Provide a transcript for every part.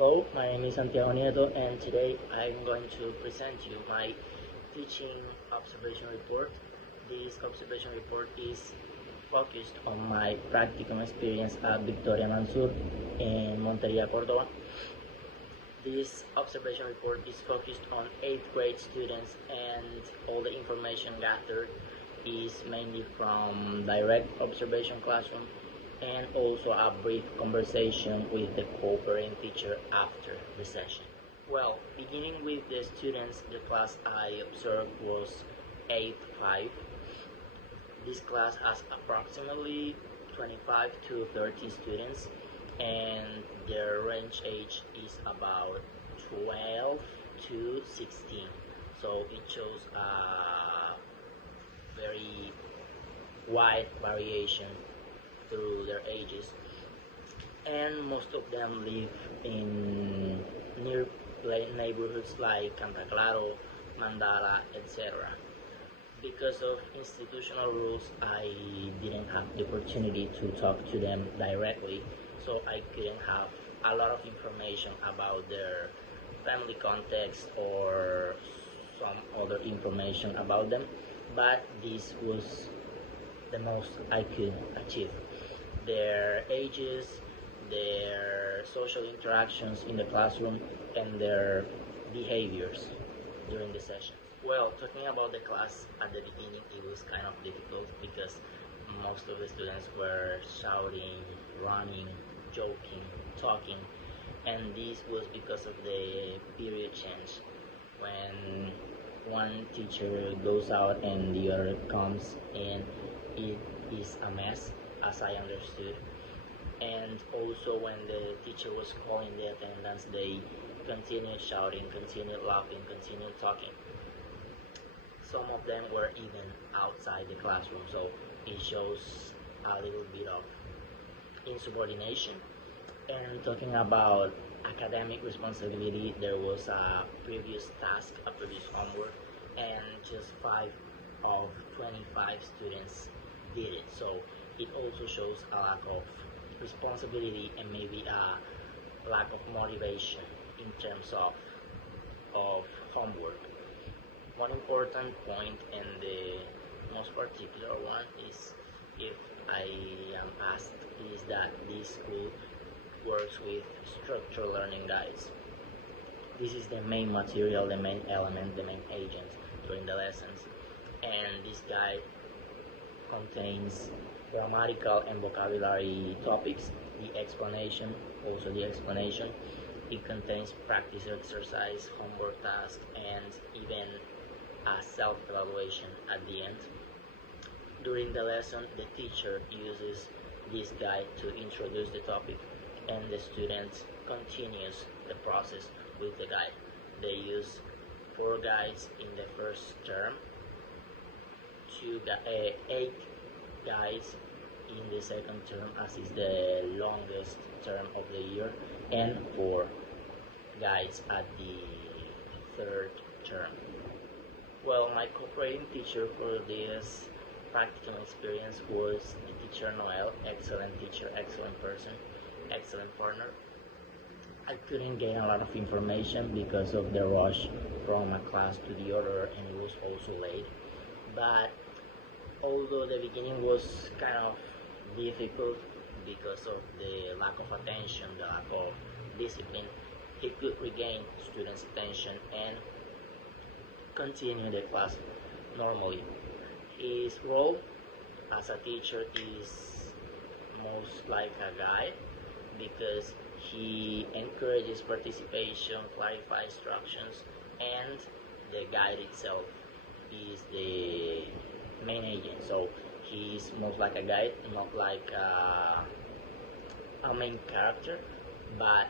Hello, my name is Santiago Nieto, and today I'm going to present you my teaching observation report. This observation report is focused on my practicum experience at Victoria Mansur in Monteria, Córdoba. This observation report is focused on 8th grade students, and all the information gathered is mainly from direct observation classroom and also a brief conversation with the cooperating teacher after the session. Well, beginning with the students, the class I observed was 8-5. This class has approximately 25 to 30 students, and their range age is about 12 to 16. So it shows a very wide variation through their ages, and most of them live in near neighborhoods like Canta Claro, Mandala, etc. Because of institutional rules, I didn't have the opportunity to talk to them directly, so I couldn't have a lot of information about their family context or some other information about them, but this was the most I could achieve. Their ages, their social interactions in the classroom, and their behaviors during the session. Well, talking about the class at the beginning, it was kind of difficult because most of the students were shouting, running, joking, talking, and this was because of the period change. When one teacher goes out and the other comes in, it is a mess, as I understood. And also when the teacher was calling the attendance, they continued shouting, continued laughing, continued talking. Some of them were even outside the classroom, so it shows a little bit of insubordination. And talking about academic responsibility, there was a previous task, a previous homework, and just 5 of 25 students did it. So it also shows a lack of responsibility and maybe a lack of motivation in terms of homework. One important point, and the most particular one, is if I am asked, is that this school works with structured learning guides. This is the main material, the main element, the main agent during the lessons, and this guide contains grammatical and vocabulary topics, the explanation, also the explanation. It contains practice exercise, homework tasks, and even a self-evaluation at the end. During the lesson, the teacher uses this guide to introduce the topic, and the student continues the process with the guide. They use 4 guides in the first term, 8 guides in the second term, as is the longest term of the year, and 4 guides at the third term. Well, my cooperating teacher for this practicum experience was the teacher Noel. Excellent teacher, excellent person, excellent partner. I couldn't gain a lot of information because of the rush from a class to the other, and it was also late. But although the beginning was kind of difficult because of the lack of attention, the lack of discipline, he could regain students' attention and continue the class normally. His role as a teacher is most like a guide because he encourages participation, clarifies instructions, and the guide itself is the main agent. So he is most like a guide, not like a main character, but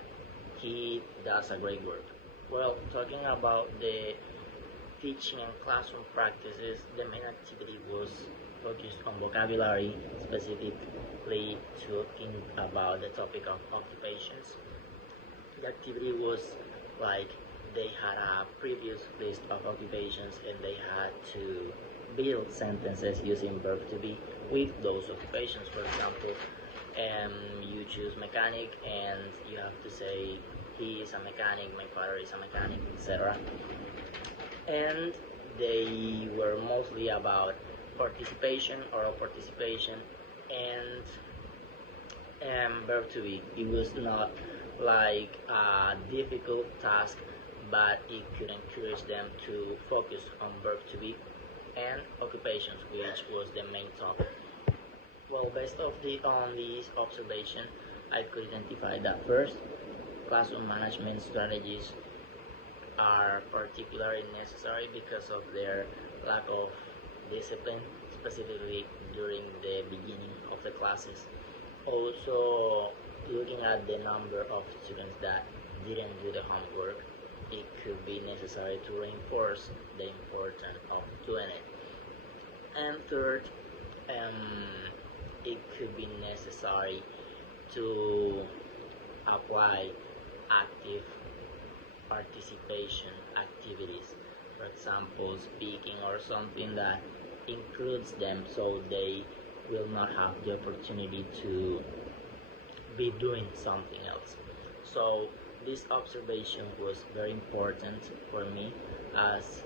he does a great work. Well, talking about the teaching and classroom practices, the main activity was focused on vocabulary, specifically talking about the topic of occupations. The activity was like they had a previous list of occupations and they had to build sentences using verb to be with those occupations. For example, you choose mechanic and you have to say he is a mechanic, my father is a mechanic, etc. And they were mostly about participation, oral participation, and verb to be. It was not like a difficult task, but it could encourage them to focus on verb to be and occupations, which was the main topic. Well, based on this observation, I could identify that first, classroom management strategies are particularly necessary because of their lack of discipline, specifically during the beginning of the classes. Also, looking at the number of students that didn't do the homework, it could be necessary to reinforce the importance of doing it. And third, it could be necessary to apply active participation activities, for example, speaking or something that includes them so they will not have the opportunity to be doing something else. So this observation was very important for me as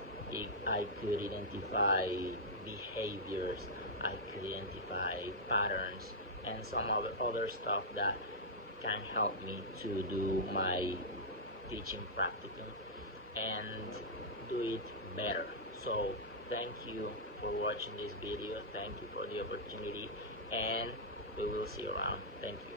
I could identify behaviors, I could identify patterns and some other stuff that can help me to do my teaching practicum and do it better. So thank you for watching this video, thank you for the opportunity, and we will see you around. Thank you.